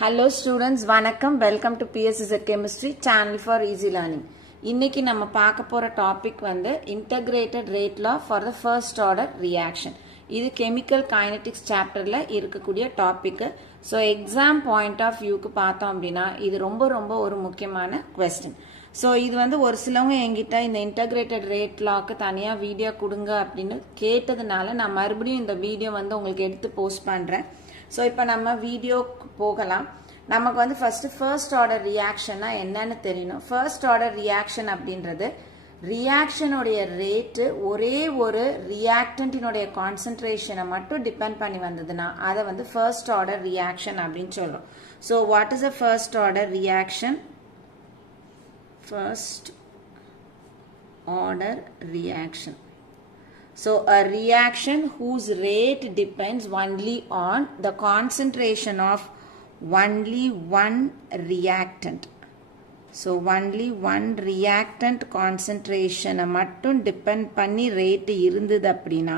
Hello students, வணக்கம். Welcome to PSZ Chemistry Channel for Easy Learning. இன்னைக்கு நம்ம பார்க்க போற டாபிக் வந்து integrated rate law for the first order reaction. இது chemical kinetics chapterல இருக்கக்கூடிய topic. So exam point of viewக்கு பார்த்தோம் அப்படின்னா இது ரொம்ப ஒரு முக்கியமான question. So இது வந்து ஒரு சிலவங்க என்கிட்ட இந்த integrated rate lawக்கு தனியா வீடியோ கொடுங்க அப்படின்னு கேட்டதுனால நான் மறுபடியும் இந்த வீடியோ வந்து உங்களுக்கு எடுத்து போஸ்ட் பண்றேன். So இப்போ நம்ம வீடியோ போகலாம். நமக்கு வந்து first order reaction என்னன்னு தெரியணும். First order reaction அப்படின்றது reaction உடைய ரேட் ஒரே ஒரு reactant-இனுடைய concentration மட்டும் டிபெண்ட் பண்ணி வந்ததுன்னா அதை வந்து first order reaction அப்படின்னு சொல்றோம். So what is a first order reaction? First order reaction. So a reaction whose rate depends only on the concentration of only one reactant. So only one reactant concentration மட்டும் depend பண்ணி rate இருந்தது அப்படின்னா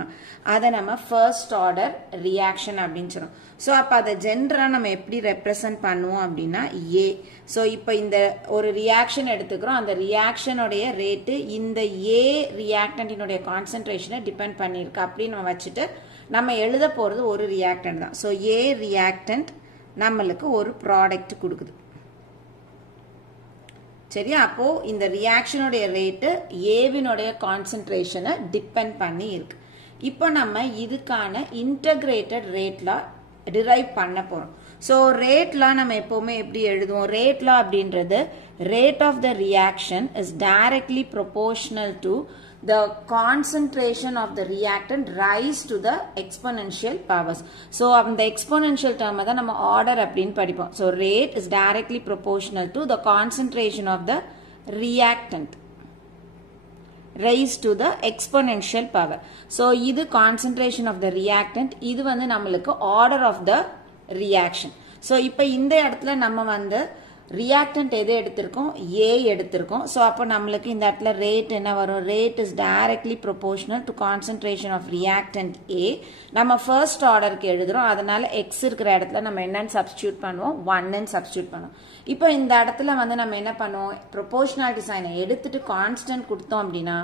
அதை நம்ம first order reaction அப்படின்னு சொல்றோம். So அப்ப அதை ஜெனரலா நம்ம எப்படி ரெப்ரசன்ட் பண்ணுவோம் அப்படின்னா A. So இப்போ இந்த ஒரு ரியாக்ஷன் எடுத்துக்கிறோம். அந்த ரியாக்ஷனுடைய ரேட்டு இந்த A ரியாக்டன்டினுடைய கான்சென்ட்ரேஷனை டிபெண்ட் பண்ணியிருக்கு அப்படின்னு நம்ம வச்சுட்டு நம்ம எழுத போறது ஒரு ரியாக்டன்ட் தான். ஸோ A ரியாக்டன்ட் நம்மளுக்கு ஒரு ப்ராடக்ட் கொடுக்குது. சரியா? அப்போ இந்த ரியாக்ஷனுடைய ரேட்டு ஏவினுடைய கான்சென்ட்ரேஷனை டிபெண்ட் பண்ணி இருக்கு. இப்போ நம்ம இதுக்கான இன்டகிரேட்டட் ரேட்ல டிரைவ் பண்ண போறோம். ஸோ ரேட்ல நம்ம எப்பவுமே எப்படி எழுதுவோம்? ரேட்ல அப்படின்றது rate of the reaction is directly proportional to the concentration of the reactant rise to the exponential powers. So the exponential term தான் நம்ம order அப்படின்னு படிப்போம். So rate is directly proportional to the concentration of the reactant rise to the exponential power. So இது concentration of the reactant, இது வந்து நம்மளுக்கு order of the reaction. So இப்போ இந்த இடத்துல நம்ம வந்து reactant எது எடுத்திருக்கோம்? A எடுத்திருக்கோம். So அப்போ நம்மளுக்கு இந்த இடத்துல rate என்ன வரும்? Rate is directly proportional to concentration of reactant A. நம்ம first orderக்கு எழுதுறோம். அதனால X இருக்கிற இடத்துல நம்ம என்னன்னு substitute பண்ணுவோம்? 1 substitute பண்ணுவோம். இப்போ இந்த இடத்துல வந்து நம்ம என்ன பண்ணுவோம்? proportionality sign எடுத்துட்டு constant கொடுத்தோம் அப்படின்னா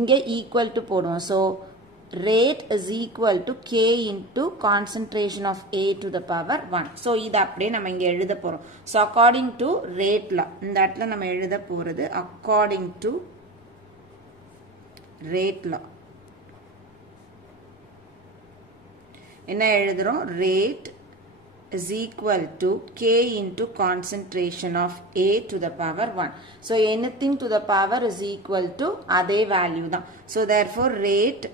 இங்க equal to போடுவோம். So rate is equal to K into concentration of A to the power 1. So இது அப்படியே நம்ம இங்க எழுத போறோம். So according to rate law, இந்த இடத்துல நம்ம எழுத போறது according to rate law. என்ன எழுதுறோம்? Rate is equal to K into concentration of A to the power 1. So anything to the power is equal to அதே value தான். So therefore rate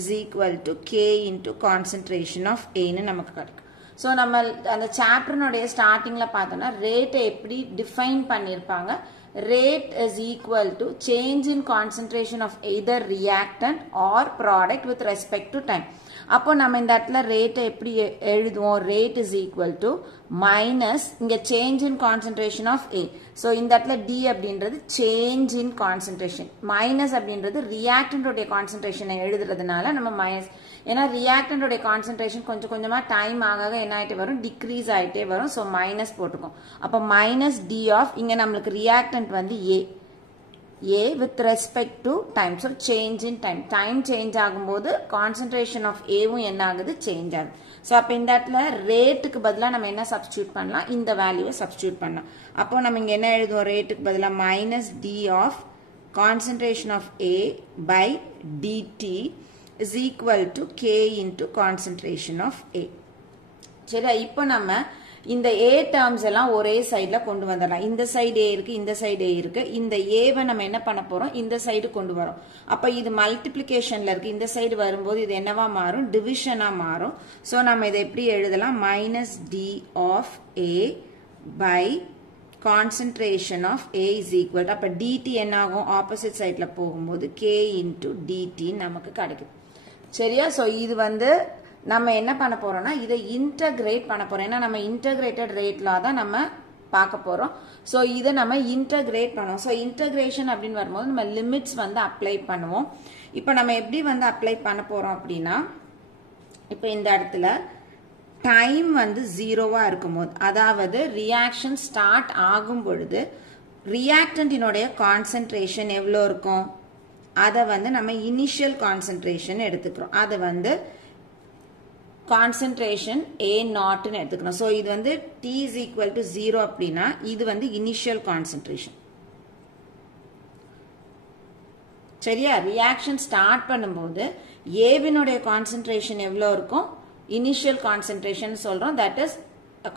is equal to K into concentration of A னு நமக்கு கிடைக்கும். So நம்ம அந்த சாப்டர்னுடைய ஸ்டார்டிங்ல பார்த்தோம்னா ரேட்டை எப்படி டிஃபைன் பண்ணியிருப்பாங்க? Rate is equal to change in concentration of either reactant or product with respect to time. அப்போ நம்ம இந்த இடத்துல ரேட்டை எப்படி எழுதுவோம்? Rate is equal to minus இங்க change in concentration of A. So இந்த இடத்துல D அப்படின்றது change in concentration. Minus அப்படின்றது reactant உடைய concentration எழுதுறதுனால நம்ம minus. ஏன்னா reactant உடைய concentration கொஞ்சம் கொஞ்சமா டைம் ஆக என்ன ஆயிட்டே வரும்? டிக்ரீஸ் ஆயிட்டே வரும். So minus போட்டுக்கோம். அப்போ minus D of இங்க நம்மளுக்கு reactant வந்து A with respect to time. So change in time. Time change ஆகும்போது concentration of Aவும் என்ன ஆகுது? Change ஆகுது. So அப்ப இந்த இடத்துல ரேட்டுக்கு பதிலா நம்ம என்ன சப்ஸ்டிடியூட் பண்ணலாம்? இந்த வேல்யூவை சப்ஸ்டிடியூட் பண்ணலாம். அப்போ நம்ம இங்க என்ன எழுதுவோம்? ரேட்டுக்கு பதிலா minus D of concentration of A by dt is equal to K into concentration of A. சரி, இப்போ நம்ம இந்த A டேர்ம்ஸ் எல்லாம் ஒரே சைடுல கொண்டு வந்துடலாம். இந்த சைடு A இருக்கு, இந்த சைடு A இருக்கு. இந்த Aவை நம்ம என்ன பண்ண போறோம்? இந்த சைடு கொண்டு வரோம். அப்ப இது மல்டிப்ளிகேஷன்ல இருக்கு. இந்த சைடு வரும்போது இது என்னவா மாறும்? டிவிஷனா மாறும். சோ நம்ம இதை எப்படி எழுதலாம்? minus D of A by concentration of A is equal to, அப்ப dt என்ன ஆகும்? ஆப்போசிட் சைடுல போகும்போது K into dt நமக்கு கிடைக்கும். சரியா? சோ இது வந்து நம்ம என்ன பண்ண போறோம்னா இதை இன்டகிரேட் பண்ண போறோம். ஏன்னா நம்ம இன்டகிரேட்டட் ரேட்ல தான் நம்ம பார்க்க போறோம். சோ இதை நம்ம இன்டகிரேட் பண்ணுவோம். சோ இன்டகிரேஷன் அப்படின்னு வரும்போது நம்ம லிமிட்ஸ் வந்து அப்ளை பண்ணுவோம். இப்போ நம்ம எப்படி வந்து அப்ளை பண்ண போறோம் அப்படின்னா இப்போ இந்த இடத்துல டைம் வந்து ஜீரோவா இருக்கும்போது, அதாவது ரியாக்ஷன் ஸ்டார்ட் ஆகும் பொழுது ரியாக்டன்டினுடைய கான்சென்ட்ரேஷன் எவ்வளோ இருக்கும், அதை வந்து நம்ம இனிஷியல் கான்சென்ட்ரேஷன் எடுத்துக்கிறோம். அது வந்து கான்சென்ட்ரேஷன் A0 ன்னு எடுத்துக்கணும். ஸோ இது வந்து T is equal to 0 அப்படின்னா இது வந்து இனிஷியல் கான்சென்ட்ரேஷன். சரியா? ரியாக்ஷன் ஸ்டார்ட் பண்ணும்போது ஏவினுடைய கான்சென்ட்ரேஷன் எவ்வளோ இருக்கும், இனிஷியல் கான்சென்ட்ரேஷன் சொல்றோம். That is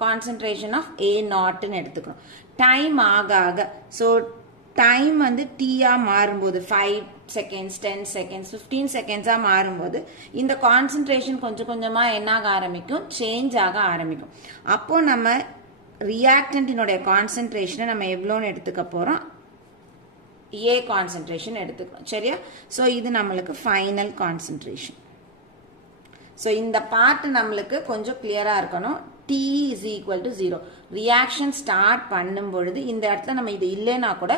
concentration of A0 ன்னு எடுத்துக்கிறோம். டைம் ஆக ஆக, ஸோ டைம் வந்து T-ஆ மாறும்போது 5 செகண்ட்ஸ் 10 செகண்ட்ஸ் 15 செகண்ட்ஸா மாறும்போது இந்த கான்சென்ட்ரேஷன் கொஞ்சம் கொஞ்சமா என்ன ஆக ஆரம்பிக்கும், சேஞ்ச் ஆக ஆரம்பிக்கும். அப்போ நம்ம ரியாக்டன்டினுடைய கான்சென்ட்ரேஷனை நம்ம எவ்வளோன்னு எடுத்துக்க போறோம், A கான்சென்ட்ரேஷன் எடுத்துக்கிறோம். சரியா? ஸோ இது நம்மளுக்கு ஃபைனல் கான்சென்ட்ரேஷன். ஸோ இந்த பார்ட் நம்மளுக்கு கொஞ்சம் கிளியரா இருக்கணும். T is equal to 0. Reaction start பண்ணும் பொழுது இந்த இடத்துல நம்ம இது இல்லைன்னா கூட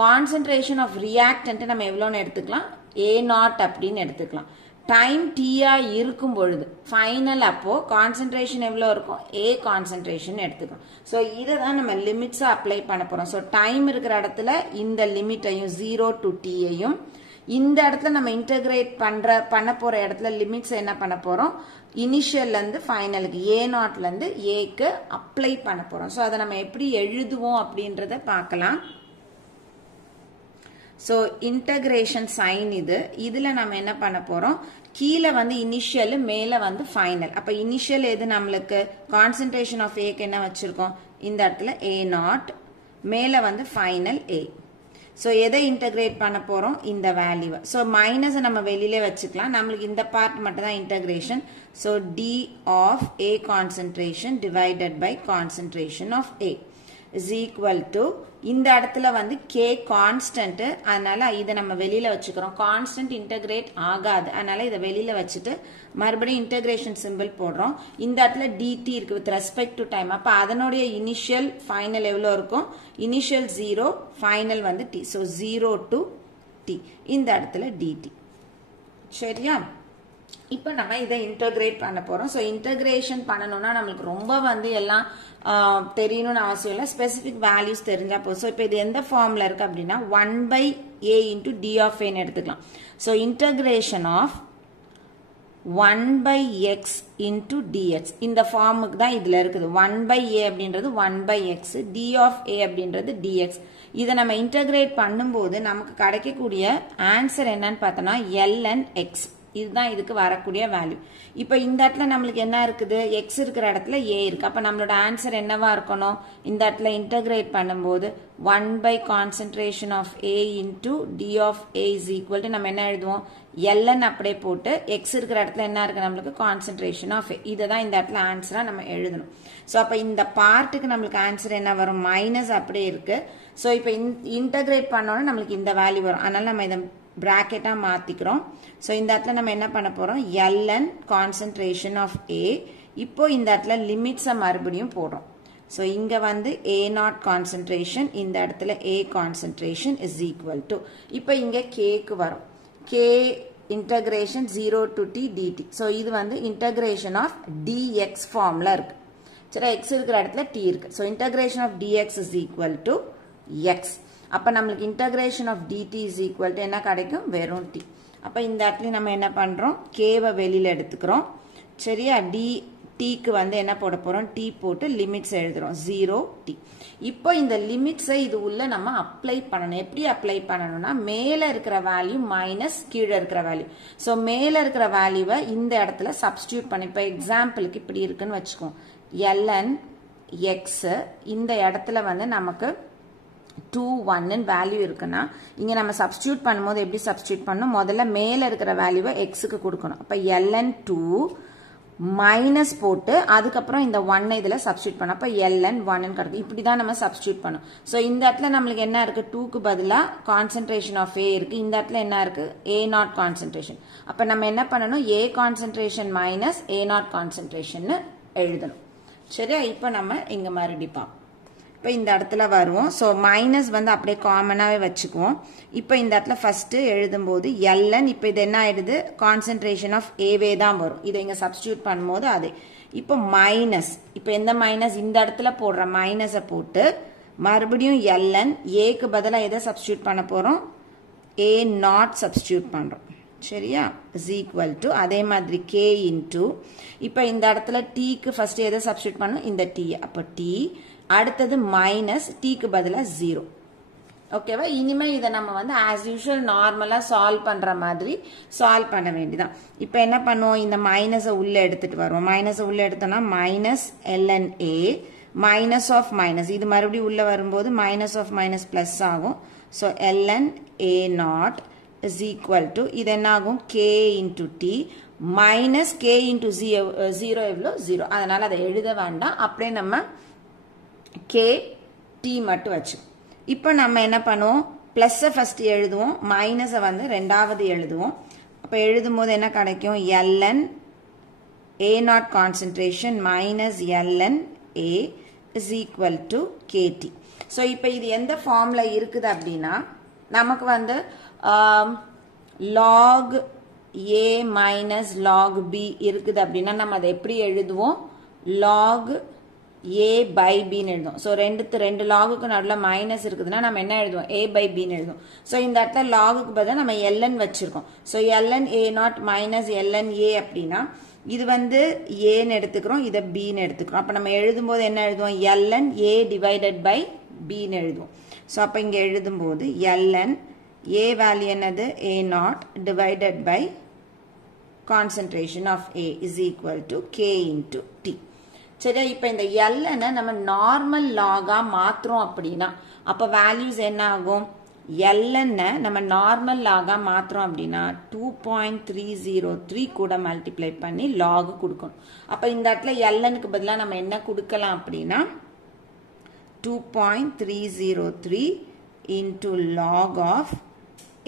கான்சென்ட்ரேஷன் ஆஃப் ரியாக்டன்ட் நம்ம எவ்வளோன்னு எடுத்துக்கலாம், A0 அப்படின்னு எடுத்துக்கலாம். டைம் T-ஆ இருக்கும் பொழுது ஃபைனல் அப்போ கான்சென்ட்ரேஷன் எவ்வளோ இருக்கும், A கான்சென்ட்ரேஷன் எடுத்துக்கலாம். ஸோ இதை தான் நம்ம லிமிட்ஸா அப்ளை பண்ண போறோம். ஸோ டைம் இருக்கிற இடத்துல இந்த லிமிட்டையும் 0 to T-யையும், இந்த இடத்துல நம்ம இன்டகிரேட் பண்ண போற இடத்துல லிமிட்ஸ் என்ன பண்ண போறோம், இனிஷியல்ல இருந்து ஃபைனலுக்கு A0ல இருந்து Aக்கு அப்ளை பண்ண போறோம். ஸோ அதை நம்ம எப்படி எழுதுவோம் அப்படின்றத பார்க்கலாம். ஸோ இன்டகிரேஷன் சைன் இதுல நம்ம என்ன பண்ண போறோம், கீழே வந்து இனிஷியல் மேல வந்து ஃபைனல். அப்ப இனிஷியல் எது நம்மளுக்கு, கான்சென்ட்ரேஷன் ஆஃப் Aக்கு என்ன வச்சிருக்கோம், இந்த இடத்துல A0, மேல வந்து ஃபைனல் A. ஸோ எதை இன்டகிரேட் பண்ண போறோம், இந்த வேல்யூவை. ஸோ மைனஸ் நம்ம வெளியிலே வச்சுக்கலாம், நம்மளுக்கு இந்த பார்ட் மட்டும் தான் integration. So D of A concentration divided by concentration of A is equal to, இந்த இடத்துல வந்து K கான்ஸ்டன்ட், அதனால இதை நம்ம வெளியில வச்சுக்கிறோம். கான்ஸ்டன்ட் இன்டகிரேட் ஆகாது, அதனால இதை வெளியில வச்சுட்டு மறுபடியும் இன்டகிரேஷன் சிம்பிள் போடுறோம். இந்த இடத்துல dt இருக்கு வித் ரெஸ்பெக்ட் டு டைம். அப்ப அதனுடைய இனிஷியல் ஃபைனல் எவ்வளோ இருக்கும், இனிஷியல் 0, ஃபைனல் வந்து t. ஸோ 0 to t, இந்த இடத்துல dt. சரியா? இப்போ நம்ம இதை இன்டகிரேட் பண்ண போறோம். ஸோ இன்டகிரேஷன் பண்ணணும்னா நம்மளுக்கு ரொம்ப வந்து எல்லாம் தெரியணும்னு அவசியம் இல்லை, ஸ்பெசிபிக் வேல்யூஸ் தெரிஞ்சா போதும். ஸோ இப்போ இது எந்த ஃபார்ம்ல இருக்கு அப்படின்னா 1/a into d of a எடுத்துக்கலாம். So integration of 1/x into dx இந்த ஃபார்முக்கு தான் இதுல இருக்குது. 1/a அப்படின்றது 1/x, d of a அப்படின்றது dx. இதை நம்ம இன்டகிரேட் பண்ணும்போது நமக்கு கிடைக்கக்கூடிய ஆன்சர் என்னன்னு பார்த்தோம்னா ln x. இதுதான் இதுக்கு வரக்கூடிய வேல்யூ. இப்போ இந்த இடத்துல நம்மளுக்கு என்ன இருக்குது, x இருக்கிற இடத்துல a இருக்கு. அப்ப நம்மளோட ஆன்சர் என்னவா இருக்கணும், இந்த இடத்துல இன்டகிரேட் பண்ணும்போது 1/concentration of a into d of a is equal to நம்ம என்ன எழுதுவோம், ln அப்படியே போட்டு x இருக்கிற இடத்துல என்ன இருக்கு நம்மளுக்கு, concentration of a. இதுதான் இந்த இடத்துல ஆன்சரா நம்ம எழுதணும். ஸோ அப்ப இந்த பார்ட்டுக்கு நம்மளுக்கு ஆன்சர் என்ன வரும், மைனஸ் அப்படியே இருக்கு. ஸோ இப்போ இன்டகிரேட் பண்ணோன்னா நம்மளுக்கு இந்த வேல்யூ வரும். அதனால நம்ம இதை பிராக்கெட்டா மாத்திக்கிறோம். சோ இந்த இடத்துல நம்ம என்ன பண்ண போறோம், ln concentration of A. இப்போ இந்த இடத்துல லிமிட்ஸ் மறுபடியும் போடுறோம். சோ இங்க வந்து A0 concentration, இந்த இடத்துல A concentration is equal to, இப்போ இங்க K க்கு வரும். K integration 0 to t dt. So இது வந்து integration of dx ஃபார்ம்ல இருக்கு. சரி, x இருக்கிற இடத்துல t இருக்கு. So integration of dx is equal to x. அப்ப நம்மளுக்கு integration of dt is equal to என்ன கிடைக்கும், வெறும் t. அப்ப இந்த இடத்துல நம்ம என்ன பண்றோம், k வை வெளியில எடுத்துக்கிறோம். சரியா? t க்கு வந்து என்ன போட போறோம், t போட்டு லிமிட்ஸ் எழுதுறோம் 0 t. இப்போ இந்த லிமிட்ஸை இது உள்ள நம்ம அப்ளை பண்ணணும். எப்படி அப்ளை பண்ணணும்னா, மேல இருக்கிற வேல்யூ மைனஸ் கீழே இருக்கிற வேல்யூ. சோ மேல இருக்கிற வேல்யூவை இந்த இடத்துல சப்ஸ்டிடியூட் பண்ணி, இப்போ எக்ஸாம்பிளுக்கு இப்படி இருக்குன்னு வச்சுக்கோம், ln x இந்த இடத்துல வந்து நமக்கு 2 1 வேல்யூ இருக்குன்னா இங்க நம்ம சப்ஸ்டிடியூட் பண்ணும்போது எப்படி சப்ஸ்டிடியூட் பண்ணணும், முதல்ல மேல இருக்கிற வேல்யூவை x க்கு கொடுக்கணும். அப்ப ln 2 மைனஸ் போட்டு அதுக்கப்புறம் இந்த 1 இதுல சப்ஸ்டிடியூட் பண்ண, அப்ப ln 1 கிடைக்கும். இப்படிதான் நம்ம சப்ஸ்டிடியூட் பண்ணோம். சோ இந்த இடத்துல நம்மளுக்கு என்ன இருக்கு, 2 க்கு பதிலா கான்சென்ட்ரேஷன் ஆஃப் A இருக்கு. இந்த இடத்துல என்ன இருக்கு, A0 கான்சென்ட்ரேஷன். அப்ப நம்ம என்ன பண்ணணும், A concentration minus A0 concentration எழுதணும். சரியா? இப்ப நம்ம இங்க மறுபடியும் பார்ப்போம். இப்போ இந்த இடத்துல வருவோம். ஸோ மைனஸ் வந்து அப்படியே காமனாகவே வச்சுக்குவோம். இப்போ இந்த இடத்துல ஃபர்ஸ்ட் எழுதும்போது ln, இப்போ இது என்ன ஆயிடுது, கான்சென்ட்ரேஷன் ஆஃப் ஏவே தான் வரும். இதை இங்கே சப்ஸ்டிடியூட் பண்ணும்போது அது இப்போ மைனஸ், இப்போ எந்த மைனஸ், இந்த இடத்துல போடுற மைனஸை போட்டு மறுபடியும் ln ஏக்கு பதிலாக எதை சப்ஸ்டியூட் பண்ண போகிறோம், a நாட் சப்ஸ்டியூட் பண்ணுறோம். சரியா, is equal to அதே மாதிரி k into, இப்போ இந்த இடத்துல tக்கு ஃபர்ஸ்ட் எதை சப்ஸ்டியூட் பண்ணணும், இந்த t. அப்போ t அடுத்தது மைனஸ் tக்கு பதிலாக 0. ஓகேவா, இனிமேல் இதை நம்ம வந்து ஆஸ் யூஷுவல் நார்மலாக சால்வ் பண்ணுற மாதிரி சால்வ் பண்ண வேண்டியதான். இப்போ என்ன பண்ணுவோம், இந்த மைனஸை உள்ளே எடுத்துகிட்டு வருவோம். மைனஸை உள்ளே எடுத்தோம்னா minus ln a minus of minus, இது மறுபடியும் உள்ளே வரும்போது மைனஸ் ஆஃப் மைனஸ் ப்ளஸ் ஆகும். So ln a naught is equal to, இது என்ன ஆகும், k into t minus k into 0 எவ்வளோ 0. அதனால் அதை எழுத வேண்டாம், அப்படியே நம்ம k t மட்டும் வச்சு. இப்போ நம்ம என்ன பண்ணுவோம், ப்ளஸ்ஸை ஃபஸ்ட்டு எழுதுவோம், மைனஸை வந்து ரெண்டாவது எழுதுவோம். அப்போ எழுதும் போது என்ன கிடைக்கும், ln a not concentration minus ln a is equal to kt. So இப்போ இது எந்த ஃபார்மில் இருக்குது அப்படின்னா, நமக்கு வந்து log a minus log b இருக்குது அப்படின்னா நம்ம அதை எப்படி எழுதுவோம், log a by b ன்னு எழுதுவோம். ஸோ ரெண்டு லாகுக்கு நடுவில் மைனஸ் இருக்குதுன்னா நம்ம என்ன எழுதுவோம், a by b ன்னு எழுதுவோம். ஸோ இந்த இடத்துல லாகுக்கு பதிலாக நம்ம ln வச்சிருக்கோம். So ln a naught minus ln a அப்படின்னா இது வந்து ஏன்னு எடுத்துக்கிறோம், இதை பின்னு எடுத்துக்கிறோம். அப்போ நம்ம எழுதும்போது என்ன எழுதுவோம், ln a டிவைடட் பை பின்னு எழுதுவோம். ஸோ அப்போ இங்கே எழுதும்போது ln a வேல்யூ என்னது, a naught divided by concentration of a is equal to k into t. சரியா, இப்போ இந்த ln நம்ம நார்மல் லாகா மாற்றுறோம் அப்படின்னா அப்போ வேல்யூஸ் என்ன ஆகும், ln நம்ம நார்மல் லாகா மாற்றுறோம் அப்படின்னா 2.303 கூட மல்டிப்ளை பண்ணி லாக் கொடுக்கணும். அப்போ இந்த இடத்துல lnக்கு பதிலாக நம்ம என்ன கொடுக்கலாம் அப்படின்னா 2.303 into log of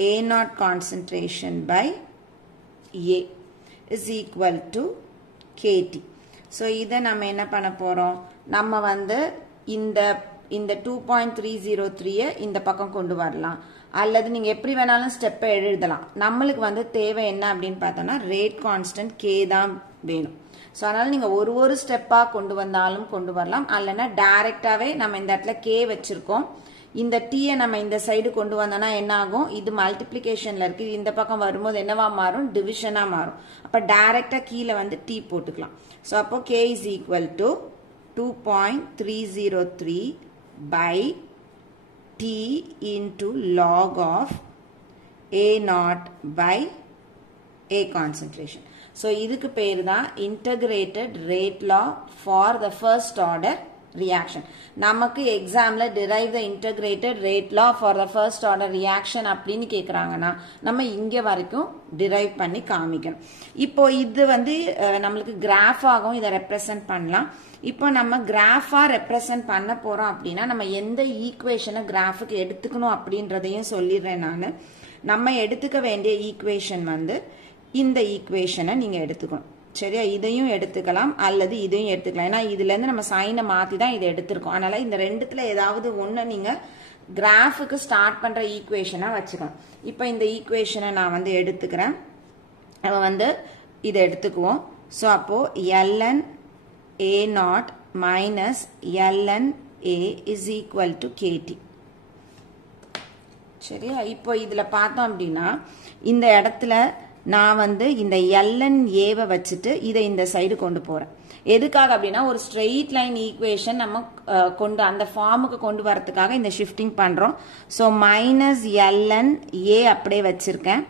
a naught concentration by a is equal to kt. So இதை நம்ம என்ன பண்ண போறோம், நம்ம வந்து இந்த 2.303 இந்த பக்கம் கொண்டு வரலாம், அல்லது நீங்க எப்படி வேணாலும் ஸ்டெப்பை எழுதலாம். நம்மளுக்கு வந்து தேவை என்ன அப்படின்னு பார்த்தோம்னா ரேட் கான்ஸ்டன்ட் k தான் வேணும். ஸோ அதனால நீங்க ஒரு ஸ்டெப்பா கொண்டு வந்தாலும் கொண்டு வரலாம், அல்லனா டைரக்டாவே நம்ம இந்த இடத்துல k வச்சிருக்கோம், இந்த டீயை நம்ம இந்த சைடு கொண்டு வந்தோம்னா என்ன ஆகும், இது மல்டிப்ளிகேஷன்ல இருக்கு, இந்த பக்கம் வரும்போது என்னவா மாறும், டிவிஷனா மாறும். அப்ப டைரக்டா கீழே வந்து t போட்டுக்கலாம். ஸோ அப்போ k is equal to 2.303 by t into log of a naught by a concentration. So இதுக்கு பேரு தான் integrated rate law for the first order reaction. நமக்கு எக்ஸாம்ல derive the integrated rate law for the first order reaction அப்படின்னு கேக்குறாங்கன்னா நம்ம இங்க வரைக்கும் derive பண்ணி காமிக்கணும். இப்போ இது வந்து நம்மளுக்கு கிராஃப் ஆகும், இதை ரெப்ரசன்ட் பண்ணலாம். இப்போ நம்ம கிராஃபா ரெப்ரசன்ட் பண்ண போறோம் அப்படின்னா நம்ம எந்த ஈக்குவேஷனை கிராஃபுக்கு எடுத்துக்கணும் அப்படின்றதையும் சொல்லிடுறேன் நான். நம்ம எடுத்துக்க வேண்டிய ஈக்குவேஷன் வந்து இந்த ஈக்குவேஷனை நீங்க எடுத்துக்கணும். சரியா, இதையும் எடுத்துக்கலாம் அல்லது இதையும் எடுத்துக்கலாம். ஏன்னா இதுல இருந்து நம்ம சைனை மாத்தி தான் இதை எடுத்திருக்கோம். அதனால இந்த ரெண்டுத்துல ஏதாவது ஒண்ணு நீங்க கிராஃபுக்கு ஸ்டார்ட் பண்ற ஈக்குவேஷனா வச்சுக்கணும். இப்போ இந்த ஈக்குவேஷனை நான் வந்து எடுத்துக்கிறேன், வந்து இதை எடுத்துக்குவோம். ஸோ அப்போ ln a naught minus ln a is equal to kt. சரியா, இப்போ இதுல பார்த்தோம் அப்படின்னா இந்த இடத்துல நான் வந்து இந்த ln a வச்சுட்டு இதை இந்த சைடு கொண்டு போறேன். எதுக்காக அப்படின்னா ஒரு ஸ்ட்ரெயிட் லைன் ஈக்குவேஷன் நம்ம கொண்டு அந்த ஃபார்முக்கு கொண்டு வரதுக்காக இந்த ஷிஃப்டிங் பண்றோம். ஸோ மைனஸ் ln a அப்படியே வச்சிருக்கேன்,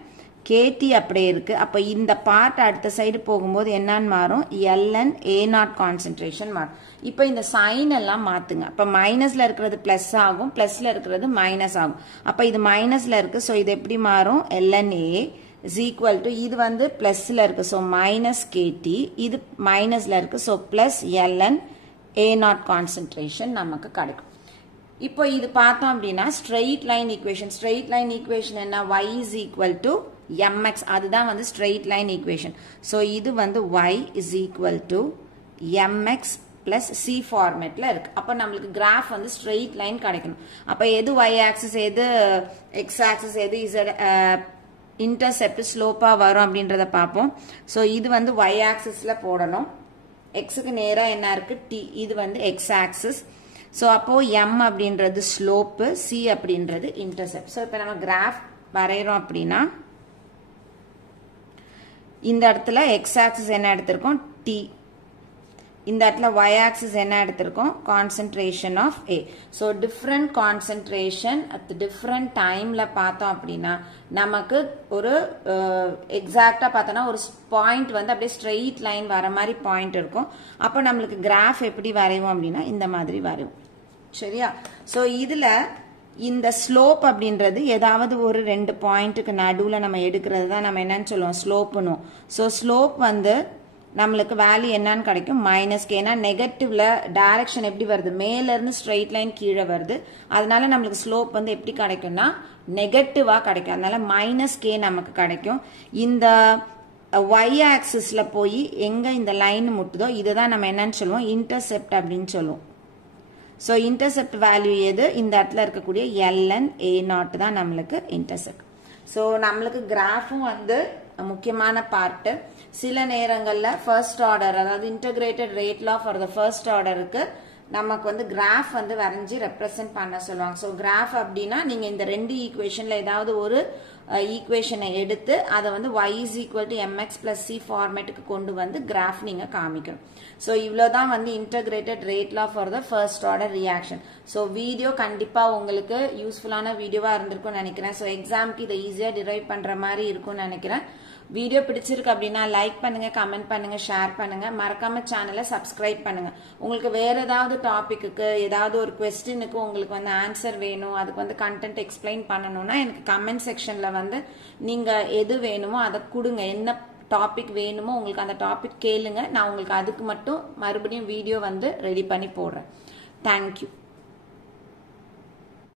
kt அப்படியே இருக்கு. அப்ப இந்த பார்ட் அடுத்த சைடு போகும்போது என்னன்னு மாறும், ln a நாட் கான்சென்ட்ரேஷன் மாறும். இப்போ இந்த சைன் எல்லாம் மாத்துங்க. அப்ப மைனஸ்ல இருக்கிறது பிளஸ் ஆகும், பிளஸ்ல இருக்கிறது மைனஸ் ஆகும். அப்ப இது மைனஸ்ல இருக்கு, ஸோ இது எப்படி மாறும், ln a is equal to, இது வந்து பிளஸ்ல இருக்கு, ஸோ மைனஸ் kt, இது மைனஸ்ல இருக்கு, so plus ln a not concentration நமக்கு கிடைக்கும். இப்போ இது பார்த்தோம் அப்படின்னா straight line equation. Straight line equation என்ன, y is equal to mx, அதுதான் வந்து ஸ்ட்ரெயிட் லைன் ஈக்குவேஷன். ஸோ இது வந்து y is equal to mx plus c ஃபார்மேட்ல இருக்கு. அப்ப நம்மளுக்கு கிராஃப் வந்து ஸ்ட்ரெயிட் லைன் கிடைக்கணும். அப்ப எது y ஆக்சிஸ், எது x ஆக்சிஸ், எது z இன்டர்செப்ட் ஸ்லோப்பா வரும் அப்படின்றத பார்ப்போம். ஸோ இது வந்து y ஆக்சிஸ்ல போடணும், எக்ஸுக்கு நேரா என்ன இருக்கு t, இது வந்து எக்ஸ் ஆக்சிஸ். ஸோ அப்போ m அப்படின்றது ஸ்லோப்பு, c அப்படின்றது இன்டர்செப்ட். ஸோ இப்போ நம்ம கிராஃப் வரைகிறோம் அப்படின்னா இந்த இடத்துல எக்ஸ் ஆக்சிஸ் என்ன எடுத்திருக்கோம் t, இந்த இடத்துல y axis என்ன எடுத்திருக்கோம் concentration of A. So different concentration at different டைம்ல பார்த்தோம் அப்படின்னா நமக்கு ஒரு எக்ஸாக்டா பார்த்தோன்னா ஒரு பாயிண்ட் வந்து அப்படியே ஸ்ட்ரெயிட் லைன் வர மாதிரி பாயிண்ட் இருக்கும். அப்போ நம்மளுக்கு கிராஃப் எப்படி வரைவோம் அப்படின்னா இந்த மாதிரி வரைவோம். சரியா? ஸோ இதுல இந்த ஸ்லோப் அப்படின்றது ஏதாவது ஒரு ரெண்டு பாயிண்ட்டுக்கு நடுவில் நம்ம எடுக்கிறது தான் நம்ம என்னன்னு சொல்லுவோம் ஸ்லோப்புன்னு. ஸோ ஸ்லோப் வந்து நம்மளுக்கு வேல்யூ என்னன்னு கிடைக்கும் மைனஸ் கே. ஏன்னா நெகட்டிவ்ல டைரக்ஷன் எப்படி வருது, மேல இருந்து ஸ்ட்ரெயிட் லைன் கீழே வருது. அதனால நம்மளுக்கு ஸ்லோப் வந்து எப்படி கிடைக்கும்னா நெகட்டிவா கிடைக்கும். அதனால மைனஸ் கே நமக்கு கிடைக்கும். இந்த ஒய் ஆக்சிஸ்ல போய் எங்க இந்த லைன் முட்டுதோ இதுதான் நம்ம என்னன்னு சொல்லுவோம் இன்டர்செப்ட் அப்படின்னு சொல்லுவோம். ஸோ இன்டர்செப்ட் வேல்யூ எது, இந்த இடத்துல இருக்கக்கூடிய எல்என் ஏ நாட் தான் நம்மளுக்கு இன்டர்செப்ட். ஸோ நம்மளுக்கு கிராஃபும் வந்து முக்கியமான பார்ட்டு. சில நேரங்கள்ல ஃபர்ஸ்ட் ஆர்டர் அதாவது integrated rate law for the first ஆர்டருக்கு நமக்கு வந்து கிராஃப் வந்து வரைஞ்சி ரெப்ரசென்ட் பண்ண சொல்லுவாங்க. ஸோ கிராஃப் அப்படின்னா நீங்க இந்த ரெண்டு ஈக்குவேஷன்ல ஏதாவது ஒரு ஈக்குவேஷனை எடுத்து அதை வந்து y is equal to mx plus c ஃபார்மேட்டுக்கு கொண்டு வந்து கிராஃப் நீங்க காமிக்கணும். ஸோ இவ்வளவுதான் வந்து integrated rate law for the first order reaction. So video கண்டிப்பா உங்களுக்கு யூஸ்ஃபுல்லான வீடியோவா இருந்திருக்கும்னு நினைக்கிறேன். ஸோ எக்ஸாம்க்கு இதை ஈஸியா டிரைவ் பண்ற மாதிரி இருக்கும்னு நினைக்கிறேன். வீடியோ பிடிச்சிருக்கு அப்படின்னா லைக் பண்ணுங்க, கமெண்ட் பண்ணுங்க, ஷேர் பண்ணுங்க, மறக்காம சேனலை சப்ஸ்கிரைப் பண்ணுங்க. உங்களுக்கு வேற ஏதாவது டாபிக்கு ஏதாவது ஒரு கொஸ்டினுக்கு உங்களுக்கு வந்து ஆன்சர் வேணும், அதுக்கு வந்து கண்டென்ட் எக்ஸ்பிளைன் பண்ணணும்னா எனக்கு கமெண்ட் செக்ஷன்ல வந்து நீங்க எது வேணுமோ அதை கொடுங்க. என்ன டாபிக் வேணுமோ உங்களுக்கு அந்த டாபிக் கேளுங்க. நான் உங்களுக்கு அதுக்கு மட்டும் மறுபடியும் வீடியோ வந்து ரெடி பண்ணி போடுறேன். தேங்க்யூ.